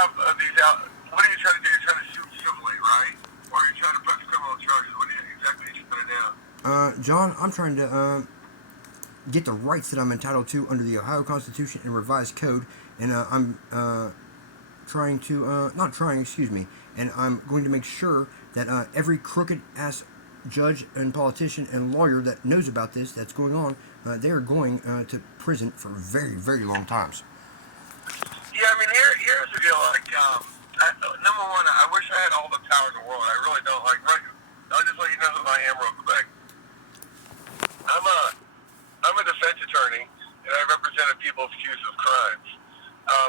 have these out, what are you trying to do? You're trying to sue civilly, right? Or are you trying to press criminal charges? What are you exactly trying to do? John, I'm trying to get the rights that I'm entitled to under the Ohio Constitution and revised code, and I'm trying to, not trying, excuse me, and I'm going to make sure that every crooked-ass judge and politician and lawyer that knows about this, that's going on, they are going to prison for very, very long times. Yeah, I mean, here's the deal. Like, number one, I wish I had all the power in the world. I really don't. Like, right, I'll just let you know who I am real quick. I'm a defense attorney, and I represented people accused of crimes.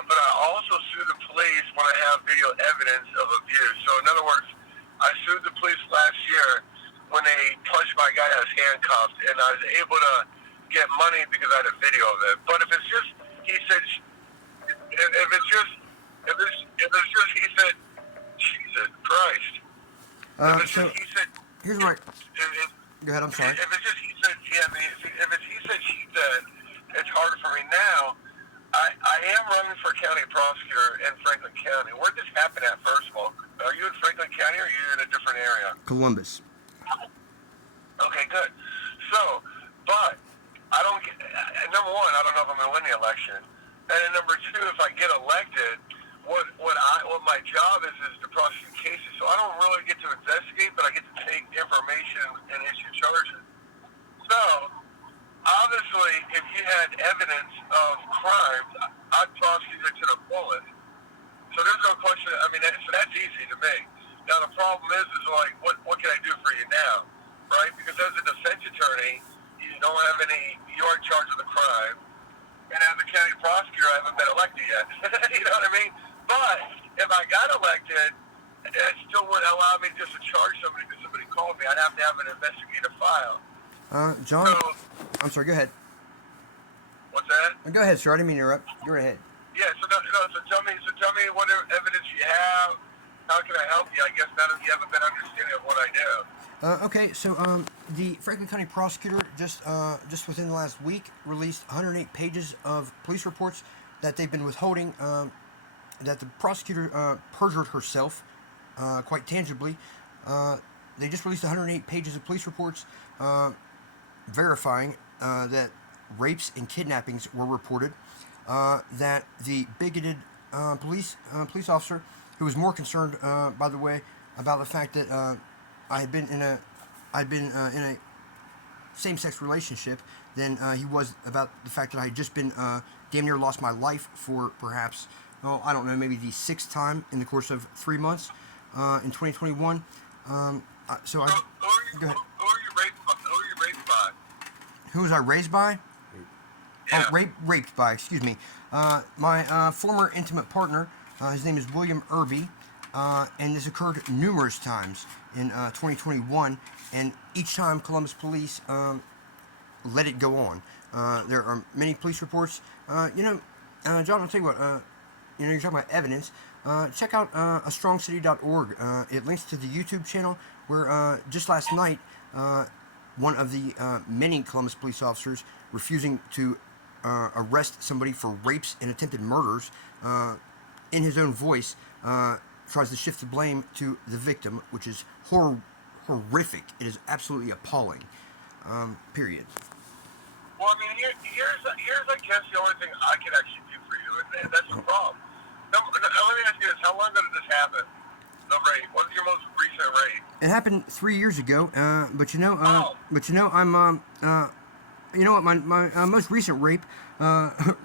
But I also sue the police when I have video evidence of abuse. So, in other words, I sued the police last year when they punched my guy that was handcuffed, and I was able to get money because I had a video of it. But if it's just, he said, if it's just, he said, Jesus Christ. If it's just, he said, here's what. Go ahead, I'm sorry. If it's just he said, yeah, I mean, if it's he said, she said, it's harder for me now. I am running for county prosecutor in Franklin County. Where'd this happen at, first of all? Are you in Franklin County or are you in a different area? Columbus. Okay, good. So, but I don't get, number one, I don't know if I'm going to win the election. And then number two, if I get elected, what my job is to prosecute cases. So I don't really get to investigate, but I get to take information and issue charges. So, obviously, if you had evidence of crimes, I'd prosecute it to the fullest. So there's no question. I mean, so that's easy to me. Now the problem is like, what can I do for you now, right? Because as a defense attorney, you don't have any. You aren't in charge of the crime, and as a county prosecutor, I haven't been elected yet. You know what I mean? But if I got elected, it still wouldn't allow me just to charge somebody because somebody called me. I'd have to have an investigative file. John, So, I'm sorry. Go ahead. What's that? Go ahead, sir. I didn't mean to interrupt. Go ahead. Yeah. So tell me what evidence you have. How can I help you? I guess now that you have a better understanding of what I do. Okay, so the Franklin County prosecutor just within the last week released 108 pages of police reports that they've been withholding. That the prosecutor perjured herself quite tangibly. They just released 108 pages of police reports verifying that rapes and kidnappings were reported. That the bigoted police officer, who was more concerned, by the way, about the fact that I'd been in a same-sex relationship than he was about the fact that I had just been damn near lost my life for perhaps, I don't know, maybe the sixth time in the course of 3 months in 2021. Who are you raped by? Who was I raised by? Yeah. Oh, raped by, excuse me. My former intimate partner, his name is William Irby, and this occurred numerous times in 2021, and each time Columbus Police let it go on. There are many police reports. John, I'll tell you what, you're talking about evidence. Check out astrongcity.org. It links to the YouTube channel where just last night, one of the many Columbus police officers refusing to arrest somebody for rapes and attempted murders, in his own voice, tries to shift the blame to the victim, which is horrific. It is absolutely appalling. Period. Well, I mean, here's I guess the only thing I can actually do for you, and that's the problem. Let me ask you this: how long ago did this happen? The rape. What was your most recent rape? It happened 3 years ago. But my most recent rape,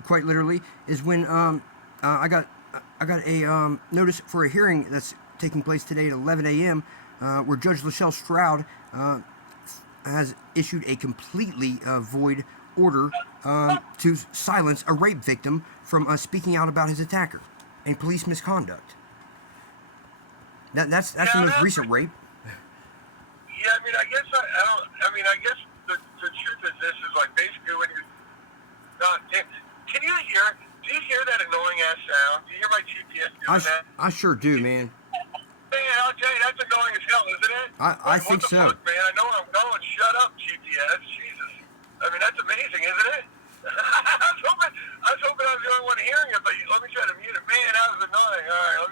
quite literally, is when I got a notice for a hearing that's taking place today at 11 a.m. Where Judge Lachelle Stroud has issued a completely void order to silence a rape victim from speaking out about his attacker and police misconduct. That's the most recent rape. Yeah, I mean, I guess I guess the truth is this is like basically when you're not. Can you hear? Do you hear that annoying ass sound? Do you hear my GPS doing that? I sure do, man. Man, I'll tell you, that's annoying as hell, isn't it? I think what the so. Fuck, man? I know where I'm going. Shut up, GPS. Jesus. I mean, that's amazing, isn't it? I was hoping I was the only one hearing it, but let me try to mute it. Man, that was annoying. All right,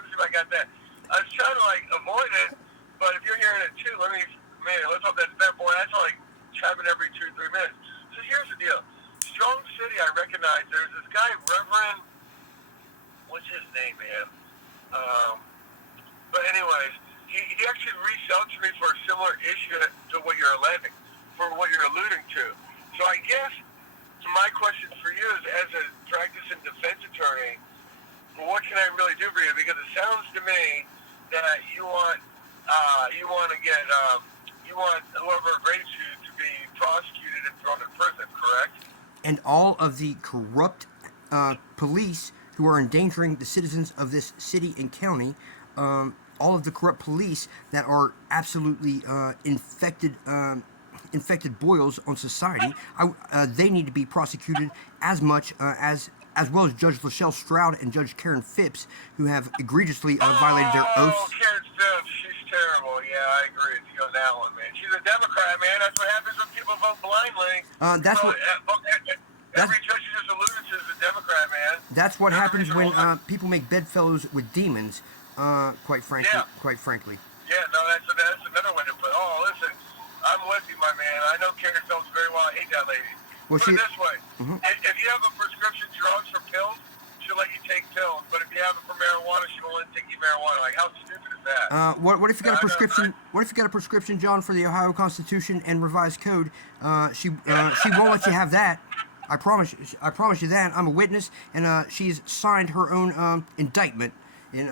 name, man. But anyways, he actually reached out to me for a similar issue to what you're alleging, for what you're alluding to. So I guess my question for you is, as a practicing defense attorney, what can I really do for you? Because it sounds to me that you want to get you want whoever rapes you to be prosecuted and thrown in prison, correct? And all of the corrupt police who are endangering the citizens of this city and county, all of the corrupt police that are absolutely infected boils on society, they need to be prosecuted as much as well as Judge Lachelle Stroud and Judge Karen Phipps, who have egregiously violated their oaths. Oh, Karen Phipps, she's terrible. Yeah, I agree with you on that one, man. She's a Democrat, man. That's what happens when people vote blindly. Every judge you just alluded to is a Democrat, man. That's what happens when people make bedfellows with demons. Quite frankly. Yeah, no, that's another way to put. Oh, listen, I'm with you, my man. I know Karen Phipps very well. I hate that lady. Well, put it this way: if you have a prescription drugs for pills, she'll let you take pills. But if you have it for marijuana, she won't let you take you marijuana. Like, how stupid is that? What if you got a prescription? What if you got a prescription, John, for the Ohio Constitution and Revised Code? She won't let you have that. I promise you that. I'm a witness, and she's signed her own indictment in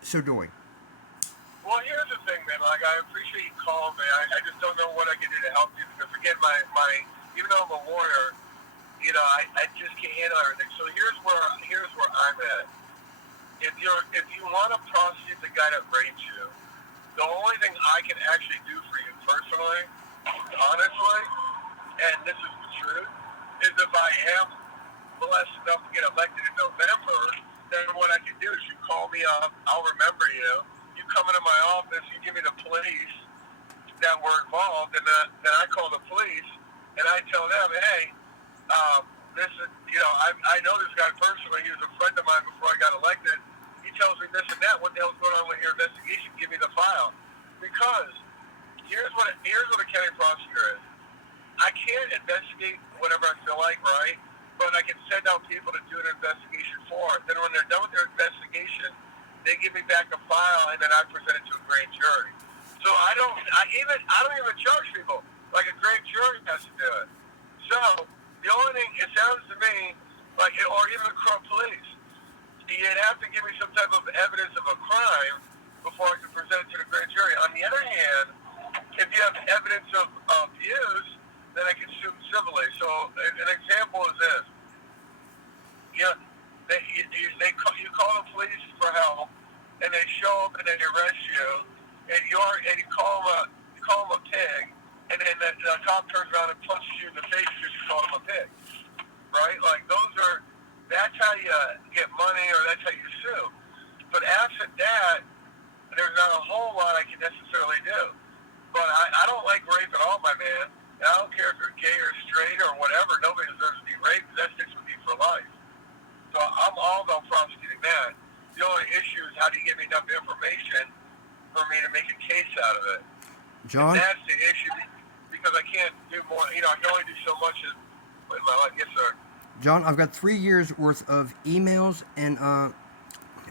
so doing. Well, here's the thing, man. Like, I appreciate you calling me. I just don't know what I can do to help you, because again, my even though I'm a lawyer, you know, I just can't handle everything. So here's where I'm at. If you want to prosecute the guy that raped you, the only thing I can actually do for you personally, honestly, and this is the truth, is if I am blessed enough to get elected in November, then what I can do is you call me up, I'll remember you. You come into my office, you give me the police that were involved, and then I call the police, and I tell them, hey, this is, you know, I know this guy personally. He was a friend of mine before I got elected. He tells me this and that. What the hell's going on with your investigation? Give me the file. Because here's what a county prosecutor is. I can't investigate whatever I feel like, right? But I can send out people to do an investigation for it. Then when they're done with their investigation, they give me back a file, and then I present it to a grand jury. So I don't even charge people. Like, a grand jury has to do it. So the only thing, it sounds to me like, or even the corrupt police, you'd have to give me some type of evidence of a crime before I can present it to the grand jury. On the other hand, if you have evidence of abuse, then I can sue civilly. So an example is this: you call the police for help, and they show up and they arrest you, and you call them a pig, and then the cop turns around and punches you in the face because you called him a pig, right? Like, that's how you get money, or that's how you sue. But absent that, there's not a whole lot I can necessarily do. But I don't like rape at all, my man. And I don't care if you're gay or straight or whatever. Nobody deserves to be raped. That sticks with me for life. So I'm all about prosecuting that. The only issue is, how do you give me enough information for me to make a case out of it? John? And that's the issue, because I can't do more. You know, I can only do so much in my life. Yes, sir. John, I've got 3 years worth of emails and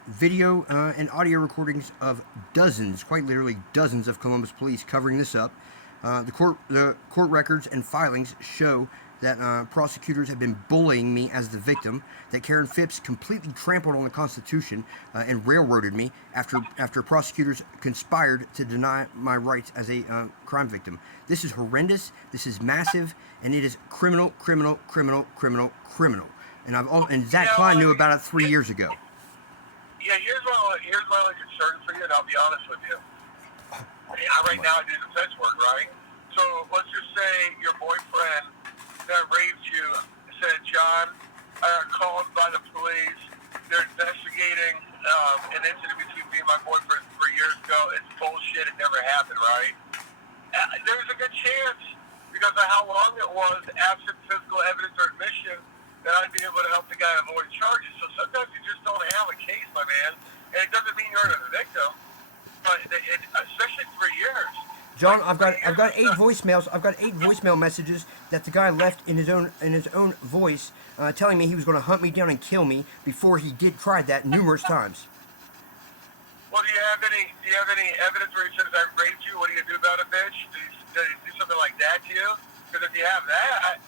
video and audio recordings of dozens, quite literally dozens, of Columbus police covering this up. The court records and filings show that prosecutors have been bullying me as the victim, that Karen Phipps completely trampled on the Constitution and railroaded me after prosecutors conspired to deny my rights as a crime victim. This is horrendous, this is massive, and it is criminal. And Zach Klein knew about it 3 years ago. Yeah, here's my only concern for you, and I'll be honest with you. Right now I do defense work, right? So let's just say your boyfriend that raped you said, John, I got called by the police. They're investigating an incident between me and my boyfriend 3 years ago. It's bullshit. It never happened, right? There's a good chance, because of how long it was, absent physical evidence or admission, that I'd be able to help the guy avoid charges. So sometimes you just don't have a case, my man. And it doesn't mean you're a victim, but especially 3 years. John, Like, I've for got years, 8 voicemails. I've got 8 voicemail messages that the guy left in his own voice, telling me he was going to hunt me down and kill me before he did try that numerous times. well, do you have any evidence where he says I raped you? What do you do about it, bitch? Did he do something like that to you? Because if you have that,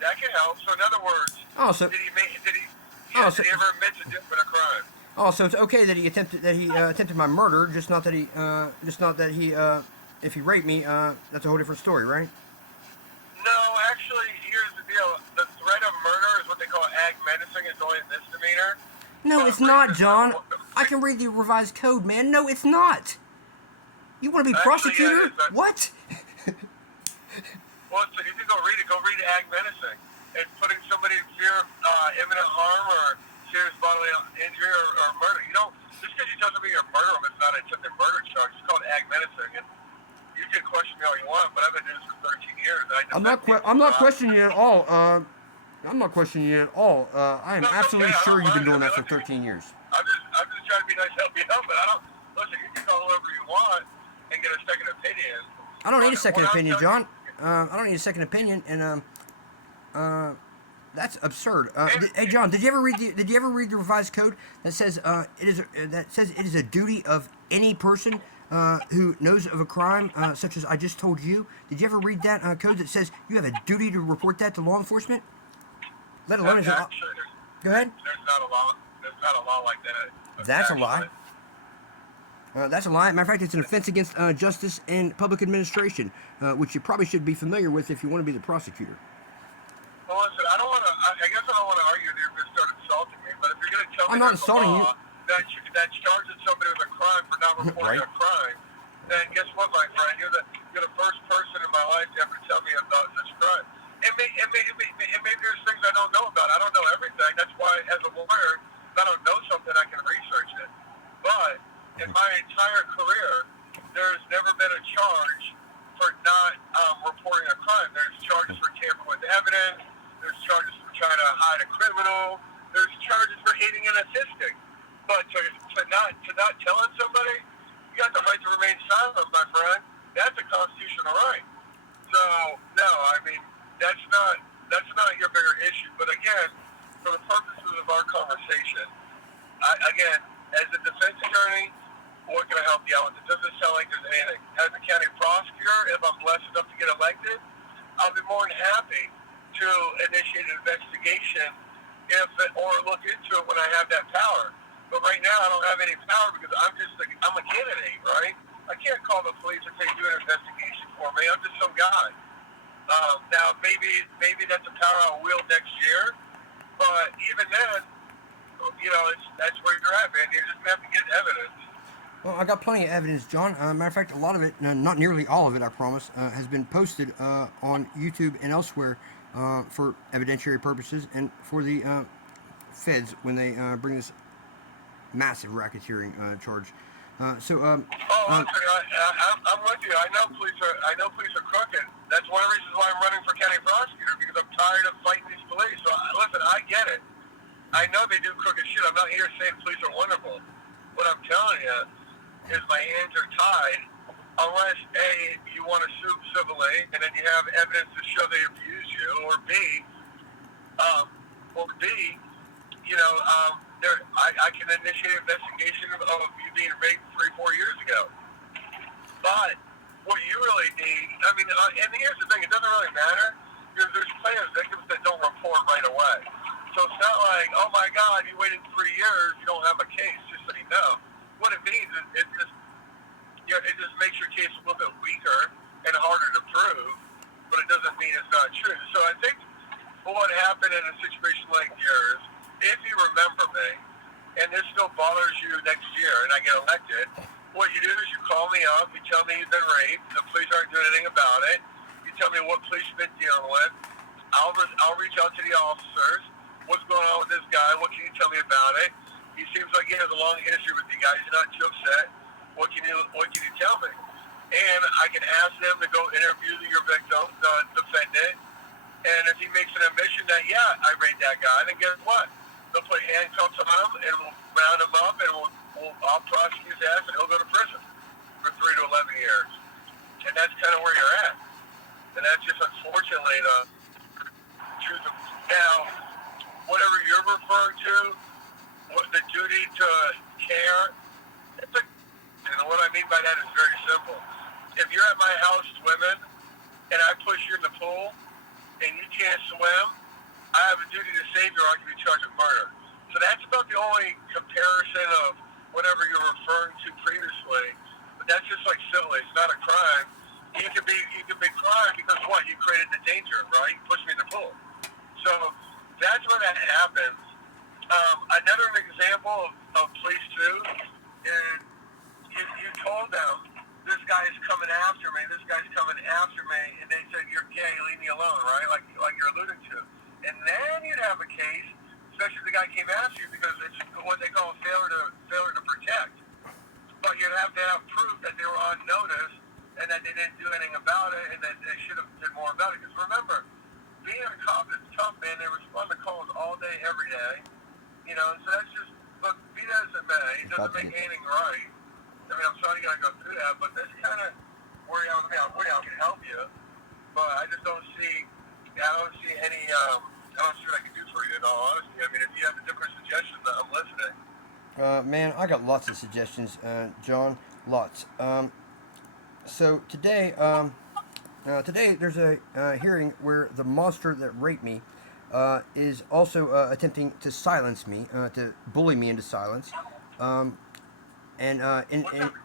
that can help. So in other words, Oh, so did he oh, so, did he ever admit to doing a crime? oh, so it's okay that he attempted my murder, just not that he if he raped me, that's a whole different story, right? No, actually, here's the deal. The threat of murder is what they call ag menacing. It's only a misdemeanor. No, But it's not, John. rape is I can read the revised code, man. No, it's not. You want to be actually, yeah, prosecutor? it is. What? Well, so you can go read it. Go read ag menacing. It's putting somebody in fear of imminent harm or serious bodily injury or murder. You don't, just because you tell somebody you're murder them, it's not an attempted murder charge. It's called ag menacing. And you can question me all you want, but I've been doing this for 13 years. And I'm not questioning you at all. I'm not questioning you at all. I am No, it's absolutely okay. I sure don't you've been mind. doing I that for mean, 13 years. I'm just trying to be nice, help you out, but I don't, listen, you can call whoever you want and get a second opinion. I don't need a But second what I'm opinion, telling John. I don't need a second opinion, and that's absurd. Hey, John, did you ever read the revised code that says it is a duty of any person who knows of a crime such as I just told you? Did you ever read that code that says you have a duty to report that to law enforcement? Let alone actually, go ahead. there's not a law. There's not a law like that. That's a actually. lie. That's a lie. Matter of fact, it's an offense against justice and public administration, which you probably should be familiar with if you want to be the prosecutor. Well, listen, I don't want to. I guess I don't want to argue with you if you start insulting me. But if you're going to tell me I'm not there's insulting a you. law that charges somebody with a crime for not reporting Right. a crime, then guess what, my friend? You're the first person in my life to ever tell me about such crime. It may there's things I don't know about. I don't know everything. That's why, as a lawyer, if I don't know something, I can research it. But in my entire career, there's never been a charge for not reporting a crime. There's charges for tampering with evidence. There's charges for trying to hide a criminal. There's charges for aiding and assisting. But to not telling somebody, you got the right to remain silent, my friend. That's a constitutional right. So no, I mean that's not your bigger issue. But again, for the purposes of our conversation, again, as a defense attorney, what can I help you out with? It doesn't sound like there's anything. As a county prosecutor, if I'm blessed enough to get elected, I'll be more than happy to initiate an investigation or look into it when I have that power. But right now, I don't have any power because I'm a candidate, right? I can't call the police and say do an investigation for me. I'm just some guy. Now, maybe that's a power I'll wield next year. But even then, that's where you're at, man. You just have to get evidence. Well, I got plenty of evidence, John. Matter of fact, a lot of it, not nearly all of it, I promise, has been posted on YouTube and elsewhere for evidentiary purposes and for the feds when they bring this massive racketeering charge. Listen, I'm with you. I know police are crooked. That's one of the reasons why I'm running for county prosecutor, because I'm tired of fighting these police. So listen, I get it. I know they do crooked shit. I'm not here saying police are wonderful. What I'm telling you is my hands are tied unless A, you want to sue civilly and then you have evidence to show they abuse you, or B, I can initiate an investigation of you being raped 3-4 years ago. But what you really need, and here's the thing, it doesn't really matter because there's plenty of victims that don't report right away. So it's not like, oh my God, you waited 3 years, you don't have a case, just so you know. What it means is it just makes your case a little bit weaker and harder to prove, but it doesn't mean it's not true. So I think what happened in a situation like yours, if you remember me, and this still bothers you next year and I get elected, what you do is you call me up, you tell me you've been raped, the police aren't doing anything about it, you tell me what police you've been dealing with, I'll reach out to the officers, what's going on with this guy, what can you tell me about it? He seems like he has a long history with you guys, you're not too upset, what can you tell me? And I can ask them to go interview your victim, the defendant, and if he makes an admission that, yeah, I raped that guy, then guess what? They'll put handcuffs on him and we'll round him up and I'll prosecute his ass and he'll go to prison for 3 to 11 years. and that's kind of where you're at. And that's just unfortunately the truth of now. Whatever you're referring to, what the duty to care, it's a, and what I mean by that is very simple. If you're at my house swimming and I push you in the pool and you can't swim, I have a duty to save you or I can be charged with murder. So that's about the only comparison of whatever you're referring to previously. But that's just like silly. It's not a crime. You can be crime because what? You created the danger, right? You pushed me in the pool. So that's when that happens. Another example of police too, and you told them this guy is coming after me, and they said you're gay, leave me alone, right? Like you're alluding to. And then you'd have a case, especially if the guy came after you because it's what they call failure to protect. But you'd have to have proof that they were on notice and that they didn't do anything about it and that they should have did more about it. Because remember, being a cop is tough, man. They respond to calls all day, every day. You know, so that's just, look, be that as it may, it doesn't make anything right. I mean, I'm sorry you got to go through that, but that's kind of where I can help you. But I just don't see, I don't see what I can do for you, in all honesty. I mean, if you have a different suggestion, I'm listening. Man, I got lots of suggestions, John. Lots. So today there's a hearing where the monster that raped me is also attempting to silence me, to bully me into silence, and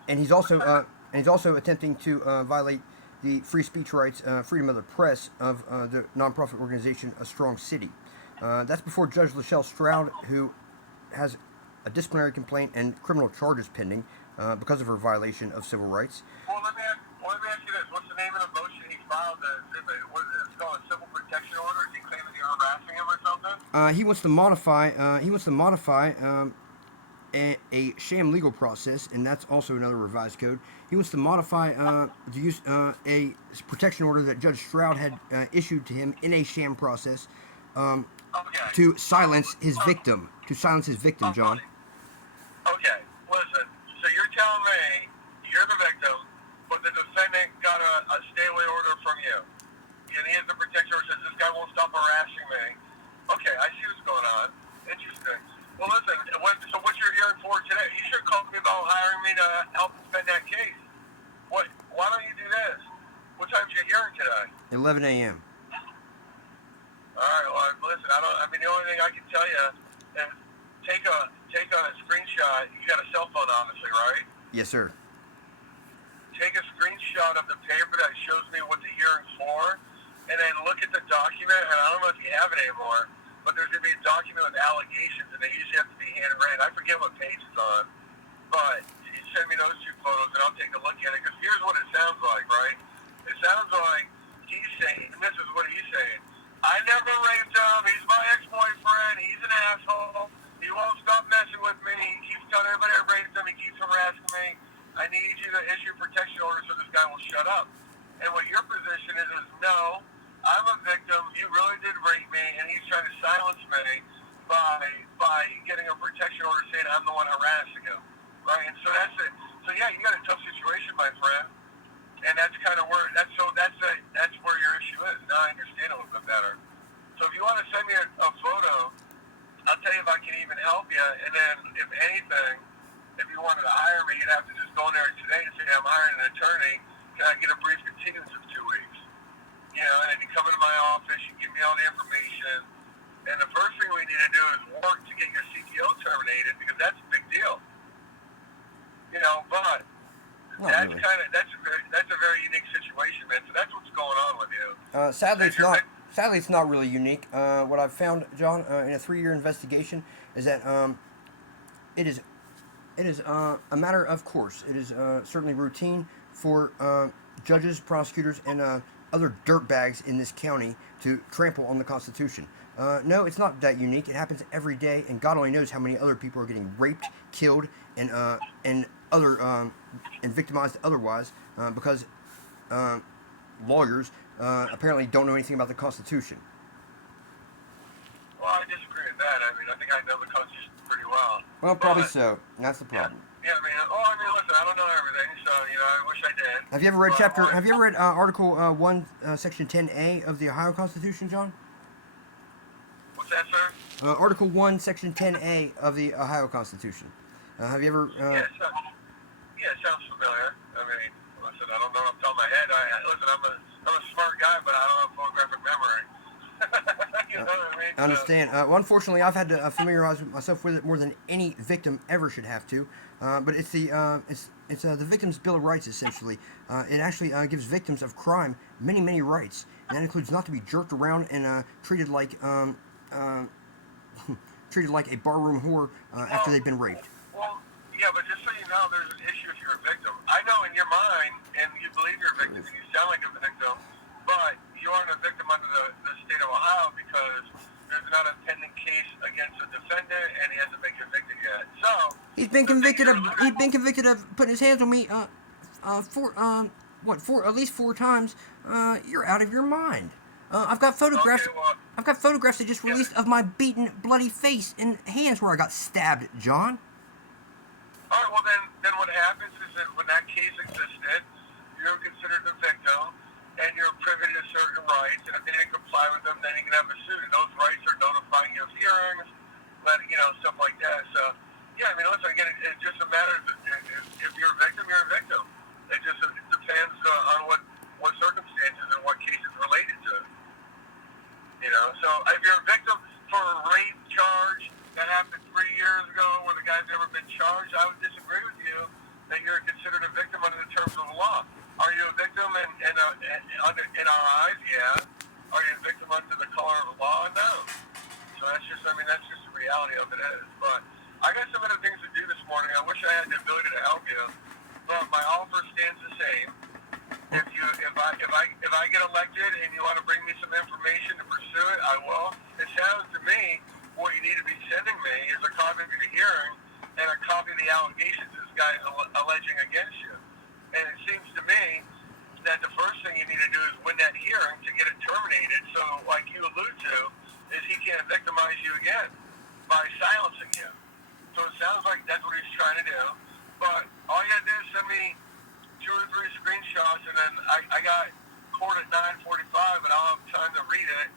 he's also attempting to violate the free speech rights, freedom of the press of the nonprofit organization A Strong City. That's before Judge Lachelle Stroud, who has a disciplinary complaint and criminal charges pending because of her violation of civil rights. Well, let me ask you this. What's the name of the motion he filed? It's called a civil protection order? Is he claiming you're harassing him or something? He wants to modify a sham legal process, and that's also another revised code. He wants to modify the use a protection order that Judge Stroud had issued to him in a sham process to silence his victim. John. Okay, listen. So you're telling me you're the victim, but the defendant got a stay away order from you. And he has the protection order that says this guy won't stop harassing me. Okay, I see what's going on. Interesting. Well, listen, so what you're hearing for today, you should call me about hiring me to help defend that case. Why don't you do this? What time's your hearing today? 11 a.m. All right, well, listen, the only thing I can tell you is take a screenshot. You got a cell phone, obviously, right? Yes, sir. Take a screenshot of the paper that shows me what the hearing's for, and then look at the document, and I don't know if you have it anymore, but there's going to be a document with allegations, and they usually have to be handwritten. I forget what page it's on, but you send me those two photos, and I'll take a look at it, because here's what it sounds like, right? It sounds like he's saying, and this is what he's saying, I never raped him, he's my ex-boyfriend, he's an asshole, he won't stop messing with me, he keeps telling everybody I raped him, he keeps harassing me, I need you to issue protection orders so this guy will shut up. And what your position is no, I'm a victim, you really did rape me, and he's trying to silence me by getting a protection order saying I'm the one harassing him. Right? And so that's it. So yeah, you got a tough situation, my friend. And that's kind of where that's where your issue is. Now I understand a little bit better. So if you want to send me a photo, I'll tell you if I can even help you. And then if anything, if you wanted to hire me, you'd have to just go in there today and say, I'm hiring an attorney. Can I get a brief continuance of 2 weeks? You know, and then you come into my office, you give me all the information. And the first thing we need to do is work to get your CTO terminated because that's a big deal. You know, but that's really. That's a very unique situation, man. So that's what's going on with you. Sadly, it's not. Sadly, it's not really unique. What I've found, John, in a 3-year investigation, is that it is a matter of course. It is certainly routine for judges, prosecutors, and other dirtbags in this county to trample on the Constitution. No, it's not that unique. It happens every day, and God only knows how many other people are getting raped, killed, and victimized otherwise because lawyers apparently don't know anything about the Constitution. Well, I disagree with that. I mean, I think I know the Constitution pretty well. Well, probably so. That's the problem. Yeah, I mean, listen, I don't know everything, so I wish I did. Have you ever read But chapter? Have you ever read Article 1, Section 10A of the Ohio Constitution, John? what's that, sir? Article 1, Section 10A of the Ohio Constitution. Have you ever? Yeah, it sounds familiar. I mean, listen, I don't know off the top of my head. Listen, I'm a smart guy, but I don't have photographic memory. You know what I mean? I understand. Well, unfortunately, I've had to familiarize myself with it more than any victim ever should have to. But it's the victim's Bill of Rights essentially. It actually gives victims of crime many rights. And that includes not to be jerked around and treated like treated like a barroom whore after they've been raped. Well, yeah, but just so you know, there's an issue if you're a victim. I know in your mind, and you believe you're a victim, and you sound like a victim, but you aren't a victim under the state of Ohio because there's not a pending case against a defendant, and he hasn't been convicted yet. So he's been convicted of putting his hands on me for at least 4 times. You're out of your mind. I've got photographs. Okay, well, I've got photographs they just released of my beaten, bloody face and hands where I got stabbed, John. all right, well then what happens is that when that case existed, you're considered a victim, and you're privy to certain rights, and if they didn't comply with them, then you can have a suit. And those rights are notifying you of hearings, stuff like that. So, yeah, I mean, listen, again, it's just a matter of if you're a victim, you're a victim. It depends on what circumstances and what case it's related to. So if you're a victim for a rape charge that happened 3 years ago where the guy's never been charged, I would disagree with you that you're considered a victim under the terms of the law. Are you a victim in our eyes? Yeah. Are you a victim under the color of the law? No. So that's just the reality of it is. But I got some other things to do this morning. I wish I had the ability to help you, but my offer stands the same. If I get elected and you want to bring me some information to pursue it, I will. It sounds to me what you need to be sending me is a copy of the hearing and a copy of the allegations this guy is alleging against you. And it seems to me that the first thing you need to do is win that hearing to get it terminated. So, like you allude to, is he can't victimize you again by silencing you. So it sounds like that's what he's trying to do. But all you gotta do is send me 2 or 3 screenshots, and then I got court at 9:45, and I'll have time to read it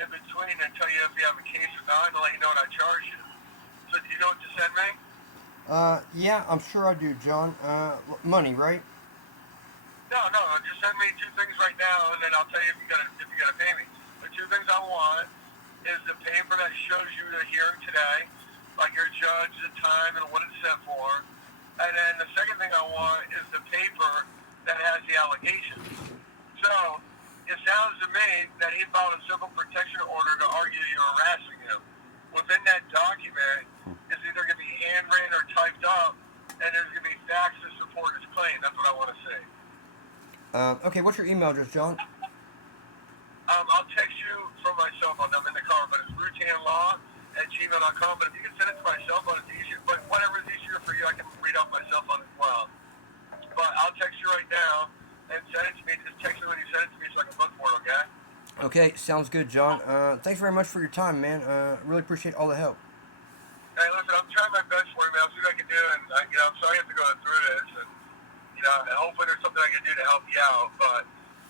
in between and tell you if you have a case or not, and let you know what I charge you. So do you know what to send me? Yeah, I'm sure I do, John. Money, right? No, just send me 2 things right now, and then I'll tell you if you gotta pay me. The 2 things I want is the paper that shows you the hearing today, like your judge, the time, and what it's set for. And then the second thing I want is the paper that has the allegations. So it sounds to me that he filed a civil protection order to argue you're harassing him. Within that document is either going to be handwritten or typed up, and there's going to be facts to support his claim. That's what I want to say. Okay, what's your email address, John? I'll text you from my cell phone. I'm in the car, but it's rutanlaw@gmail.com. But if you can send it to my cell phone, it's easier. But whatever is easier for you, I can read off my cell phone as well. But I'll text you right now and send it to me. Just text me when you send it to me so I can look for it, okay? Okay, sounds good, John. Thanks very much for your time, man. Really appreciate all the help. Hey, listen, I'm trying my best for you, man. I'll see what I can do. And, I'm sorry I have to go through this. And, hopefully there's something I can do to help you out. But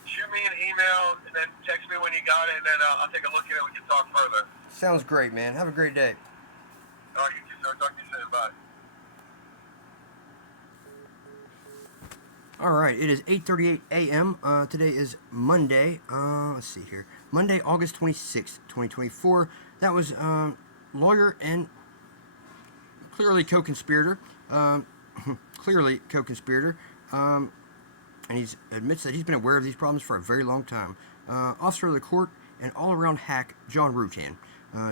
shoot me an email and then text me when you got it, and then I'll take a look at it. We can talk further. Sounds great, man. Have a great day. All right, you too, sir. Talk to you soon. Bye. All right, it is 8:38 a.m. Today is Monday. Let's see here. Monday, August 26th, 2024. That was lawyer and clearly co-conspirator. And he admits that he's been aware of these problems for a very long time. Officer of the court and all-around hack, John Rutan.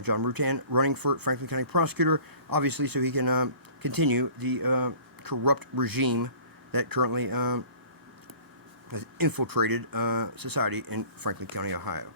John Rutan running for Franklin County prosecutor, obviously, so he can continue the corrupt regime that currently has infiltrated society in Franklin County, Ohio.